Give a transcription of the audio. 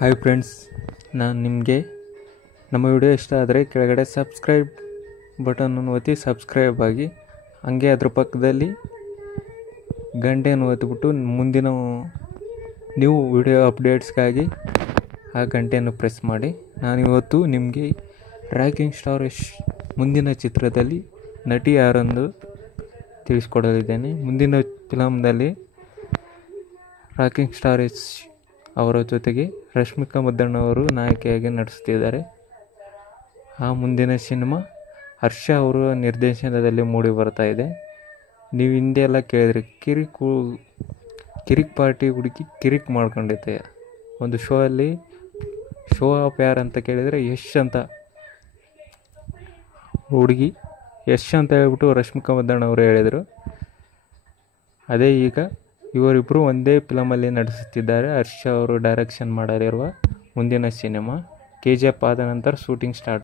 Hi friends, ನಾನು ನಿಮಗೆ ನಮ್ಮ ವಿಡಿಯೋ ಇಷ್ಟ ಆದರೆ ಕೆಳಗಡೆ ಸಬ್ಸ್ಕ್ರೈಬ್ ಬಟನನ್ನು ಒತ್ತಿ ಸಬ್ಸ್ಕ್ರೈಬ್ ಆಗಿ, ಹಾಗೆ ಅದ್ರ ಪಕ್ಕದಲ್ಲಿ ಗಂಟೆಯನ್ನು ಒತ್ತಿಬಿಟ್ಟು ಮುಂದಿನ ನ್ಯೂ ವಿಡಿಯೋ ಅಪ್ಡೇಟ್ಸ್ಗಾಗಿ ಆ ಗಂಟೆಯನ್ನು ಪ್ರೆಸ್ ಮಾಡಿ. ನಾನಿವತ್ತು ನಿಮಗೆ ರಾಕಿಂಗ್ ಸ್ಟಾರ್ ಯಶ್ ಮುಂದಿನ ಚಿತ್ರದಲ್ಲಿ ನಟಿ ಯಾರೆಂದು ತಿಳಿಸ್ಕೊಡಲಿದ್ದೇನೆ. ಮುಂದಿನ ಫಿಲಮ್ನಲ್ಲಿ ರಾಕಿಂಗ್ ಸ್ಟಾರ್ ಯಶ್ ಅವರ ಜೊತೆಗೆ ರಶ್ಮಿಕಾ ಮಂದಣ್ಣ ಅವರು ನಾಯಕಿಯಾಗಿ ನಟಿಸ್ತಿದ್ದಾರೆ. ಆ ಮುಂದಿನ ಸಿನಿಮಾ ಹರ್ಷ ಅವರ ನಿರ್ದೇಶನದಲ್ಲಿ ಮೂಡಿ ಬರ್ತಾ ಇದೆ. ನೀವು ಹಿಂದೆ ಎಲ್ಲ ಕೇಳಿದ್ರಿ, ಕಿರಿಕ್ ಪಾರ್ಟಿ ಹುಡುಗಿ ಕಿರಿಕ್ ಮಾಡ್ಕೊಂಡೈತೆ. ಒಂದು ಶೋ ಆಫ್ ಯಾರ್ ಅಂತ ಕೇಳಿದರೆ ಯಶ್ ಅಂತ ಹುಡುಗಿ ಯಶ್ ಅಂತ ಹೇಳ್ಬಿಟ್ಟು ರಶ್ಮಿಕಾ ಮಂದಣ್ಣ ಅವರು ಹೇಳಿದರು. ಅದೇ ಈಗ ಇವರಿಬ್ಬರು ಒಂದೇ ಫಿಲಮಲ್ಲಿ ನಟಿಸುತ್ತಿದ್ದಾರೆ. ಹರ್ಷ ಅವರು ಡೈರೆಕ್ಷನ್ ಮಾಡಲಿರುವ ಮುಂದಿನ ಸಿನಿಮಾ KGF ಆದ ನಂತರ ಶೂಟಿಂಗ್ ಸ್ಟಾರ್ಟ್